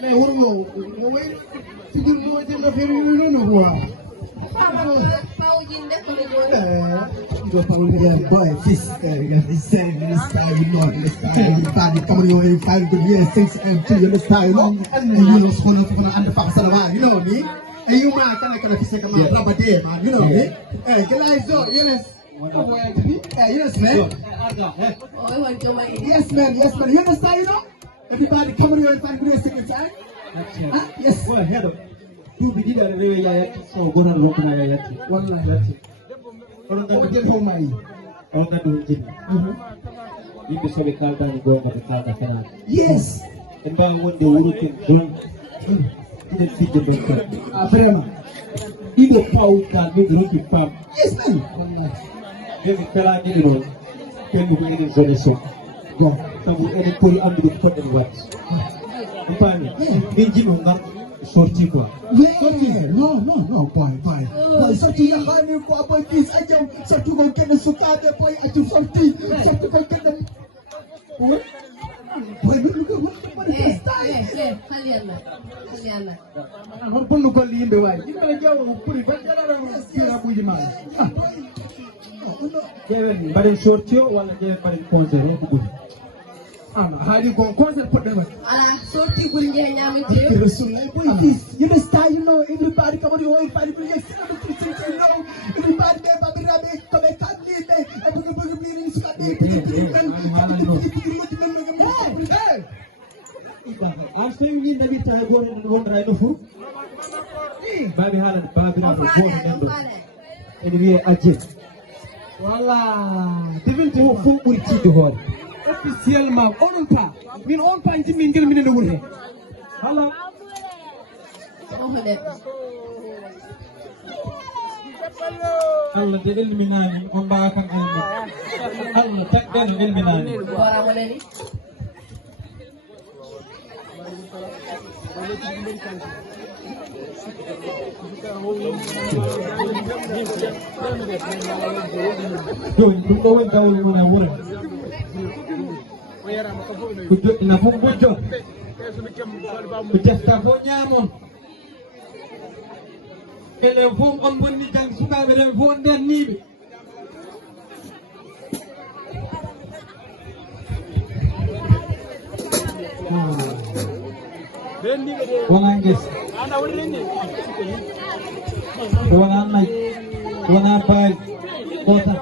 mais waruloo mooy ci biir moo jënd affaire yi noonu quoi. Go Paul, yeah, boy, this saying this style, you know, this style, you find it coming away, 5 good years, 6 and 2, you understand, you know, and you know, school of under Pakistan, you know what I mean? And you man, can I say, come on, rubber day, man, you know what I mean? Hey, guys, yes. Yes, man. Yes, man, you understand, you know? Everybody coming away, 5 good years, 6 and 2. Yes. Well, head up. Tu bidii rewe ya so gona do ko ya yatti wallahi yatti on da jël fo may on da do jël yimbe sobe kalda ni go ngata kalda kana yes en ba wonde wurukin bon ide fidde ben ko vraiment ide pawta be ruki pam yes man be kala ni do ken ko ide zone so go tabu ede ko andu ko den wat pam ni jimo ngam sorti quoi. Non, boy. Sorti yang mana boy please aja sorti kau kena suka ada boy aja sorti kau kena. Boy lu kau mana style. Kalian lah. Orang pun lu kau lihat boy. Kita jauh puri bandara orang kira puji mana. Jewen baden sortio wala jewen baden concert o bugu. Hari kau concert pun dah. Alah, sorti gulnya nyamit. You understand, you know, everybody come on, everybody bring a you know, everybody there, Babi Rabi, come and come here, and we're going to be in Scotty. I'm saying in the meantime, I go and one right of who? Babi Halan, Babi Rabi, and we are agent. Voila, devil to who will keep the hall. Officiellement, on pas, mais on pas une minute de vous. Hello. Allah de ilminani on ba kan ilmi Allah takdan ilminani Orang mana ni? Ko wen dawul muna wurin ku jot na fu bu jot ku def ta fo ñamon ele fo on bonni jang sukabe den fo den nibe wana ngis wana nay wana bay kota